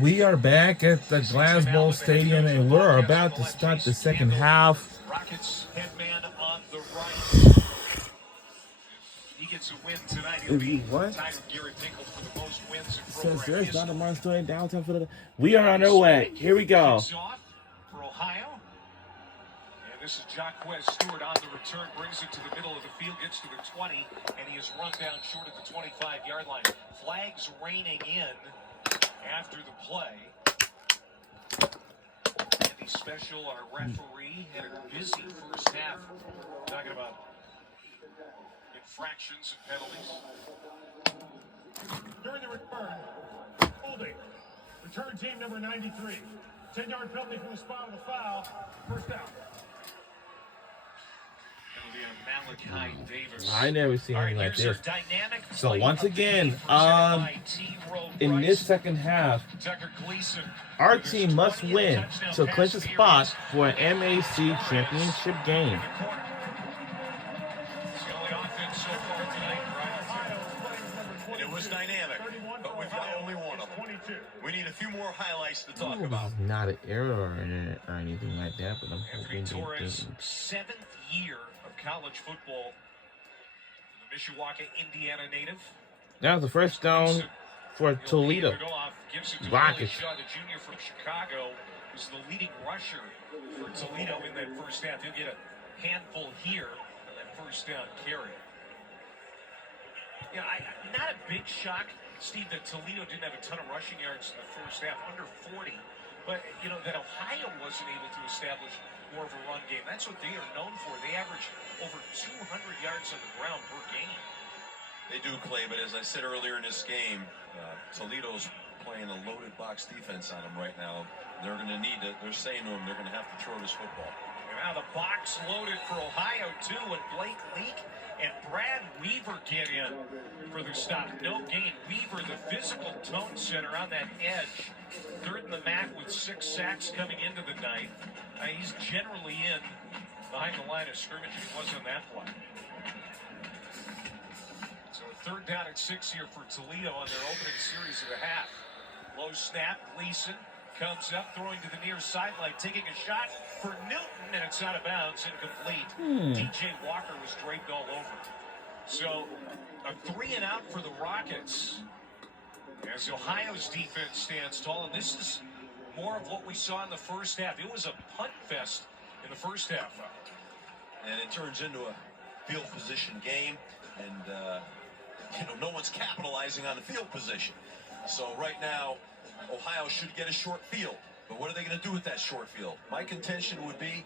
We are back at the Glasgow Stadium, and we're about to start the second half. Rockets headman on the right. He gets a win tonight. If you what? Tied with Gary Pinkel for the most wins in Says program there's not a history. Martin Story downtown Philadelphia. We are on our way. Here we go. Kicks off for Ohio. And this is Jacquez Stewart on the return, brings it to the middle of the field, gets to the 20, and he is run down short at the 25-yard line. Flags raining in after the play. Andy Special, our referee, had a busy first half talking about infractions and penalties. During the return, holding. Return team number 93. 10-yard penalty from the spot of the foul. First down. Malachi Davis. I never seen anything like this. So So once again, in this second half, our team must win to clinch a spot for an MAC championship game. It was dynamic, but we've got only one of them. We need a few more highlights to talk about. Not an error or anything like that, but I'm hoping they Torres' didn't. 7th year of college football. The Mishawaka, Indiana native. That was the first down for Toledo. Rockets. Shaw, the junior from Chicago, was the leading rusher for Toledo in that first half. He'll get a handful here on that first down carry. Yeah, not a big shock, Steve, that Toledo didn't have a ton of rushing yards in the first half, under 40. But, you know, that Ohio wasn't able to establish more of a run game. That's what they are known for. They average over 200 yards on the ground per game. They do, Clay, but as I said earlier in this game, Toledo's playing a loaded box defense on them right now. They're going to need to, they're saying to them they're going to have to throw this football. And now the box loaded for Ohio, too, and Blake Leak and Brad Weaver get in for the stop. No gain. Weaver, the physical tone setter on that edge. Third in the MAC with 6 sacks coming into the night. He's generally in behind the line of scrimmage, and he was on that play. So a third down at 6 here for Toledo on their opening series of the half. Low snap, Gleason comes up, throwing to the near sideline, taking a shot for Newton, and it's out of bounds, incomplete. DJ Walker was draped all over. So a 3-and-out for the Rockets as Ohio's defense stands tall. And this is more of what we saw in the first half. It was a punt fest in the first half. And it turns into a field position game, and no one's capitalizing on the field position. So right now, Ohio should get a short field. But what are they going to do with that short field? My contention would be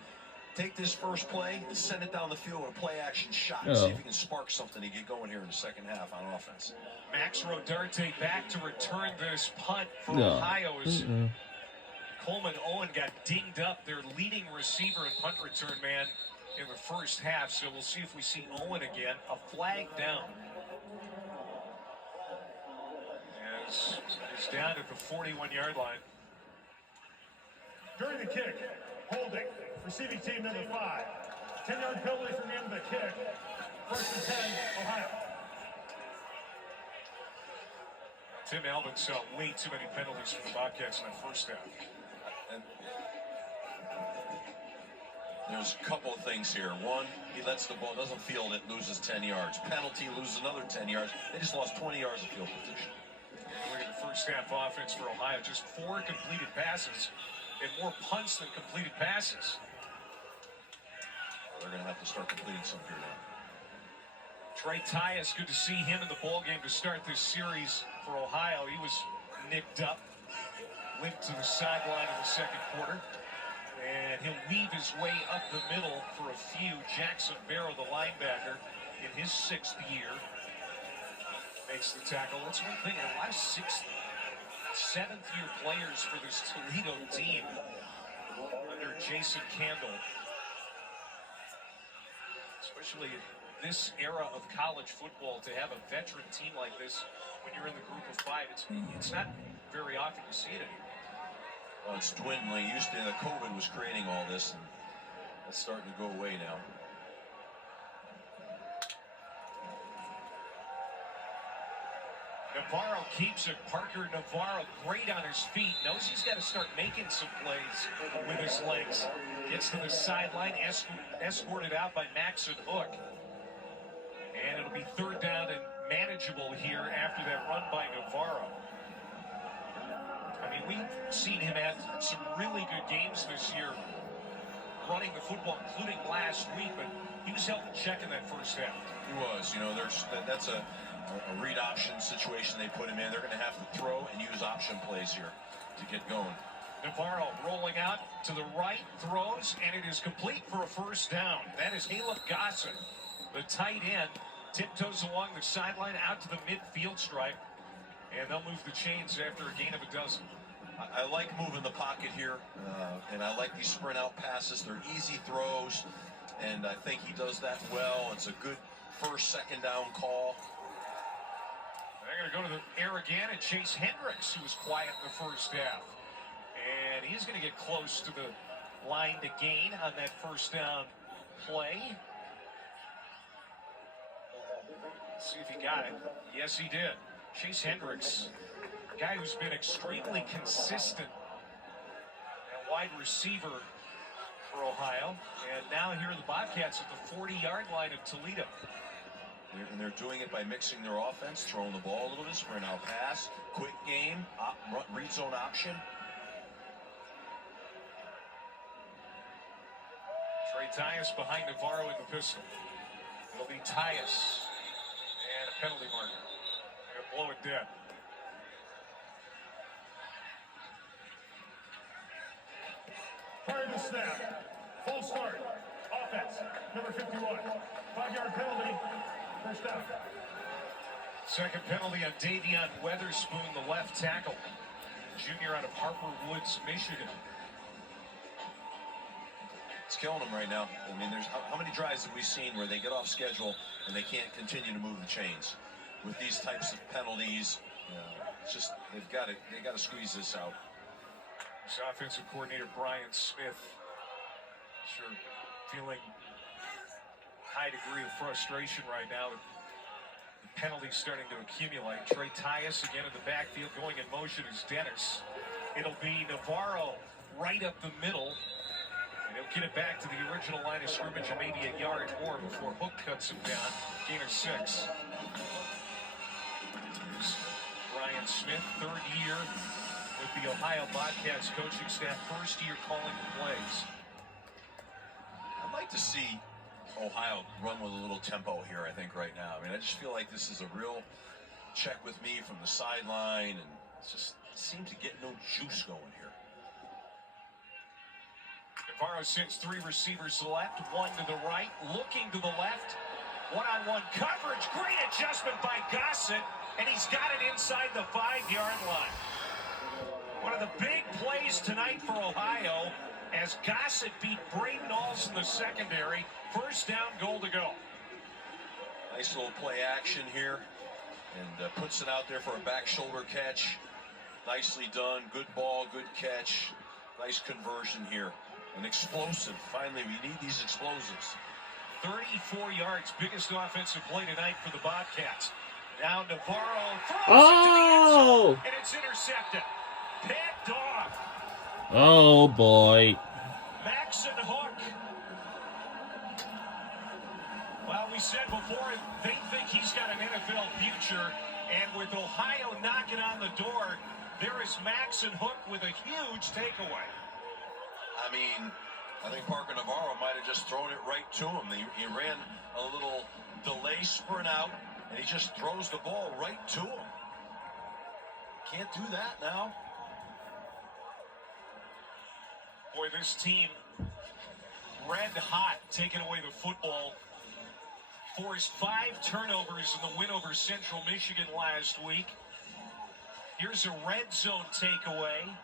take this first play and send it down the field with a play-action shot. See if you can spark something to get going here in the second half on offense. Max Rodarte back to return this punt for Ohio. Coleman Owen got dinged up, their leading receiver and punt return man in the first half. So we'll see if we see Owen again. A flag down. As he's down at the 41-yard line. During the kick, holding. Receiving team number 5. 10-yard penalty from the end of the kick. First and 10, Ohio. Tim Albin saw way too many penalties for the Bobcats in the first half. And there's a couple of things here. One, he lets the ball, doesn't field it, loses 10 yards. Penalty, loses another 10 yards. They just lost 20 yards of field position. Look at the first half offense for Ohio. Just 4 completed passes and more punts than completed passes. They're going to have to start completing some here now. Trey Tyus, good to see him in the ballgame to start this series for Ohio. He was nicked up, limped to the sideline in the second quarter. And he'll weave his way up the middle for a few. Jackson Barrow, the linebacker, in his 6th year, makes the tackle. That's one thing. A lot of 6th, 7th-year players for this Toledo team under Jason Candle. Especially this era of college football, to have a veteran team like this when you're in the group of 5, it's not very often you see it anymore. Well, it's dwindling. Used to, COVID was creating all this, and it's starting to go away now. Now Navarro keeps it. Parker Navarro, great on his feet. Knows he's got to start making some plays with his legs. Gets to the sideline, escorted out by Maxon Hook. And it'll be third down and manageable here after that run by Navarro. I mean, we've seen him have some really good games this year running the football, including last week, but he was held in check in that first half. He was. You know, that's a read option situation they put him in. They're going to have to throw and use option plays here to get going. Navarro rolling out to the right, throws, and it is complete for a first down. That is Caleb Gossett, the tight end, tiptoes along the sideline out to the midfield stripe, and they'll move the chains after a gain of a dozen. I like moving the pocket here, and I like these sprint out passes. They're easy throws, and I think he does that well. It's a good first, second down call. They're going to go to the air again, and Chase Hendricks, who was quiet in the first half. And he's going to get close to the line to gain on that first down play. Let's see if he got it. Yes, he did. Chase Hendricks, a guy who's been extremely consistent and wide receiver for Ohio. And now here are the Bobcats at the 40-yard line of Toledo. And they're doing it by mixing their offense, throwing the ball a little bit, sprint out pass, quick game, read zone option. Trey Tyus behind Navarro in the pistol. It'll be Tyus. And a penalty marker. They're going to blow it dead. Prior to snap, full start, offense, number 51, 5-yard penalty, first down. Second penalty on Davion Weatherspoon, the left tackle. Junior out of Harper Woods, Michigan. It's killing them right now. I mean, there's how many drives have we seen where they get off schedule and they can't continue to move the chains with these types of penalties? It's just they got to squeeze this out. This offensive coordinator Brian Smith, sure feeling high degree of frustration right now. The penalties starting to accumulate. Trey Tyus again in the backfield, going in motion is Dennis. It'll be Navarro right up the middle. And he'll get it back to the original line of scrimmage and maybe a yard more before Hook cuts him down. Gain of 6. Here's Brian Smith, third year with the Ohio Bobcats coaching staff, first year calling the plays. I'd like to see Ohio run with a little tempo here, I think, right now. I mean, I just feel like this is a real check with me from the sideline, and it just seems to get no juice going here. Navarro sends 3 receivers to the left, 1 to the right, looking to the left. One-on-one coverage, great adjustment by Gossett, and he's got it inside the 5-yard line. One of the big plays tonight for Ohio as Gossett beat Braden Alls in the secondary. First down, goal to go. Nice little play action here, and puts it out there for a back shoulder catch. Nicely done, good ball, good catch. Nice conversion here. An explosive. Finally, we need these explosives. 34 yards, biggest offensive play tonight for the Bobcats. Now Navarro throws it to the end zone, and it's intercepted. Picked off. Oh, boy. Maxon Hook. Well, we said before, they think he's got an NFL future, and with Ohio knocking on the door, there is Maxon Hook with a huge takeaway. I mean, I think Parker Navarro might have just thrown it right to him. He ran a little delay sprint out, and he just throws the ball right to him. Can't do that now. Boy, this team red hot, taking away the football. Forced 5 turnovers in the win over Central Michigan last week. Here's a red zone takeaway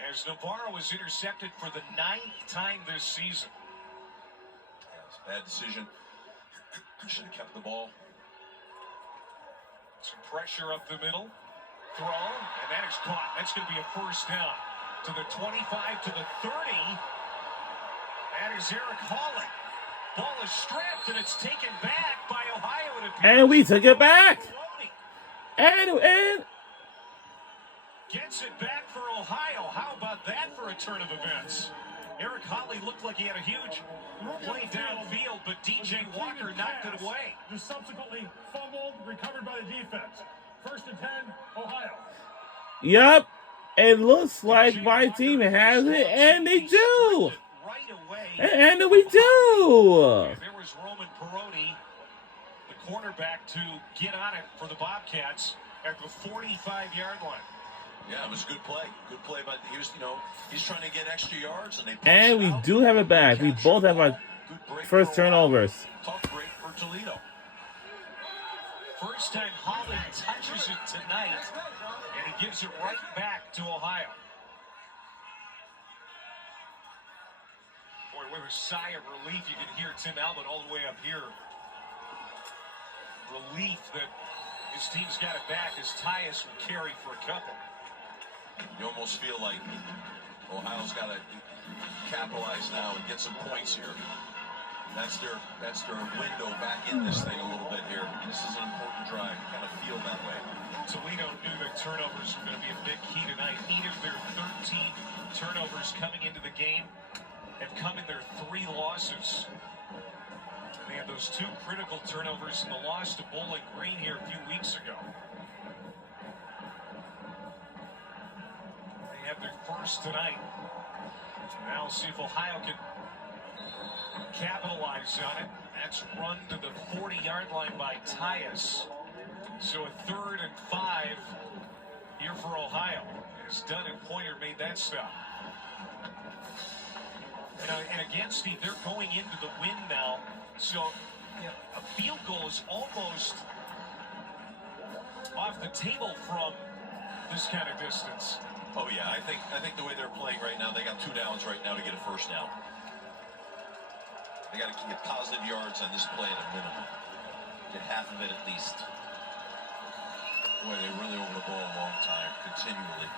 as Navarro was intercepted for the 9th time this season. Yeah, it's a bad decision. Should have kept the ball. Some pressure up the middle. Throw, and that is caught. That's going to be a first down. To the 25, to the 30. That is Eric Holland. Ball is stripped, and it's taken back by Ohio. And we took it back. And Gets it back for Ohio. How about that for a turn of events? Eric Holly looked like he had a huge play downfield, but DJ Walker knocked it away. Just subsequently fumbled, recovered by the defense. 1st and 10, Ohio. Yep. It looks like my team has it, and they do. Right away. And we do. There was Roman Perotti, the cornerback, to get on it for the Bobcats at the 45-yard line. Yeah, it was a good play. Good play, but he was, he's trying to get extra yards, and they punched And it we out. do have it back. We both have our Good break first for Ohio. turnovers. Tough break for Toledo. First time Holly touches it tonight, and he gives it right back to Ohio. Boy, with a sigh of relief, you can hear Tim Albert all the way up here. Relief that his team's got it back as Tyus will carry for a couple. You almost feel like Ohio's got to capitalize now and get some points here. That's their window back in this thing a little bit here. This is an important drive. You kind of feel that way. Toledo knew that turnovers were going to be a big key tonight. 8 of their 13 turnovers coming into the game have come in their 3 losses. They had those 2 critical turnovers in the loss to Bowling Green here a few weeks ago. They have their first tonight. Now we'll see if Ohio can capitalize on it. That's run to the 40-yard line by Tyus. So a 3rd and 5 here for Ohio. As Dunn and Pointer made that stop. And again, Steve, they're going into the win now. So a field goal is almost off the table from this kind of distance. Oh yeah, I think the way they're playing right now, they got 2 downs right now to get a first down. They got to get positive yards on this play at a minimum. Get half of it at least. Boy, they really over the ball a long time, continually.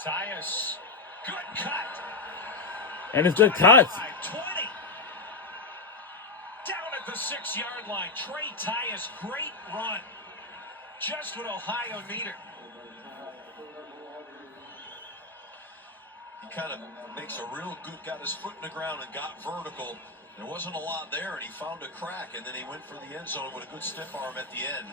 Tyus, good cut. And it's good cuts. 20. Down at the 6-yard line. Trey Tyus, great run. Just what Ohio needed. He kind of makes a real good, got his foot in the ground and got vertical. There wasn't a lot there, and he found a crack, and then he went for the end zone with a good stiff arm at the end.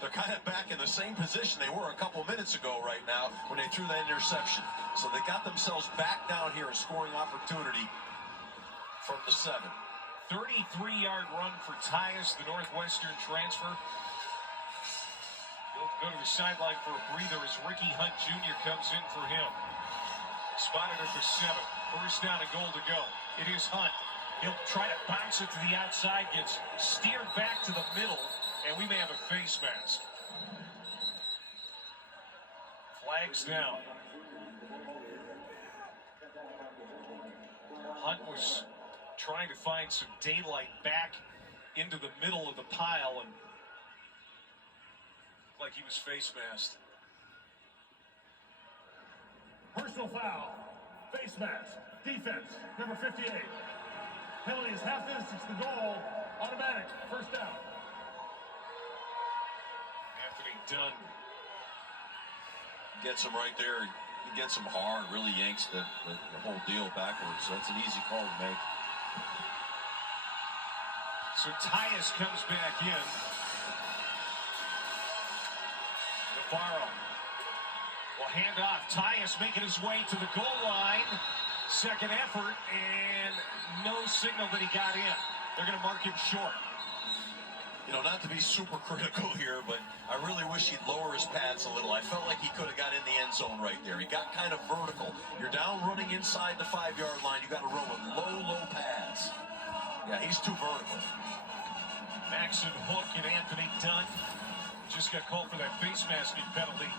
They're kind of back in the same position they were a couple minutes ago right now when they threw that interception. So they got themselves back down here, a scoring opportunity from the 7. 33-yard run for Tyus, the Northwestern transfer. He'll go to the sideline for a breather as Ricky Hunt Jr. comes in for him. Spotted at the 7. First down and goal to go. It is Hunt. He'll try to bounce it to the outside, gets steered back to the middle, and we may have a face mask. Flags down. Hunt was trying to find some daylight back into the middle of the pile, and like he was face masked. Personal foul. Face mask. Defense. Number 58. Penalty is half distance to goal. Automatic. First down. Anthony Dunn Gets him right there. He gets him hard, really yanks the whole deal backwards. So that's an easy call to make. So Tyus comes back in. Navarro will hand off. Tyus making his way to the goal line. Second effort, and no signal that he got in. They're going to mark him short. You know, not to be super critical here, but I really wish he'd lower his pads a little. I felt like he could have got in the end zone right there. He got kind of vertical. You're down running inside the 5-yard line. You got to run with low pads. Yeah, he's too vertical. Maxon Hook and Anthony Dunn just got called for that face masking penalty.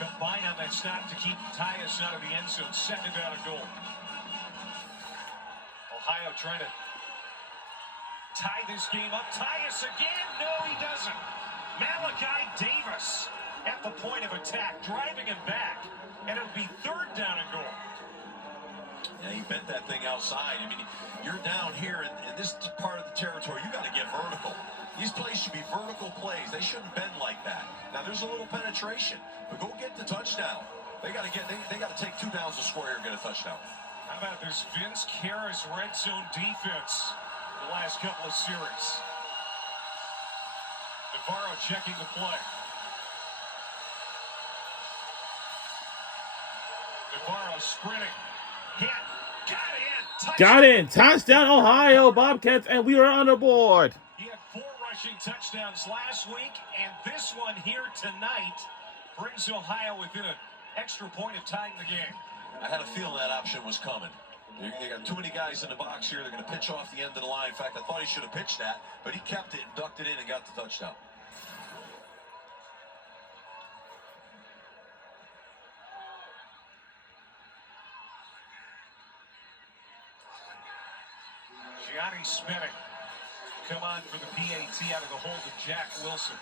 Combine on that stop to keep Tyus out of the end zone. Second down and goal. Ohio trying to tie this game up. Tyus again. No, he doesn't. Malachi Davis at the point of attack, driving him back. And it'll be third down and goal. Yeah, he bent that thing outside. I mean, you're down here in this part of the territory. You got to get vertical. These plays should be vertical plays. They shouldn't bend like that. Now there's a little penetration, but go get the touchdown. They got to take 2 downs to score here and get a touchdown. How about this Vince Karras red zone defense the last couple of series? Navarro checking the play. Navarro sprinting. Hit. Got in. Touchdown. Got in. Touchdown, Ohio Bobcats, and we are on the board. He had 4 rushing touchdowns last week, and this one here tonight brings Ohio within an extra point of tying the game. I had a feeling that option was coming. They got too many guys in the box here. They're going to pitch off the end of the line. In fact, I thought he should have pitched that, but he kept it and ducked it in and got the touchdown. Gianni Smitic come on for the PAT out of the hold of Jack Wilson.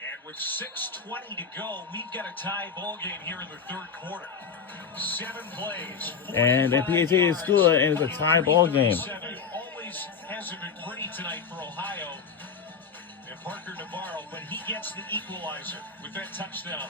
And with 6:20 to go, we've got a tie ball game here in the third quarter. 7 plays. And the PAT is good, and it's a tie ball game. Always hasn't been pretty tonight for Ohio and Parker Navarro, but he gets the equalizer with that touchdown.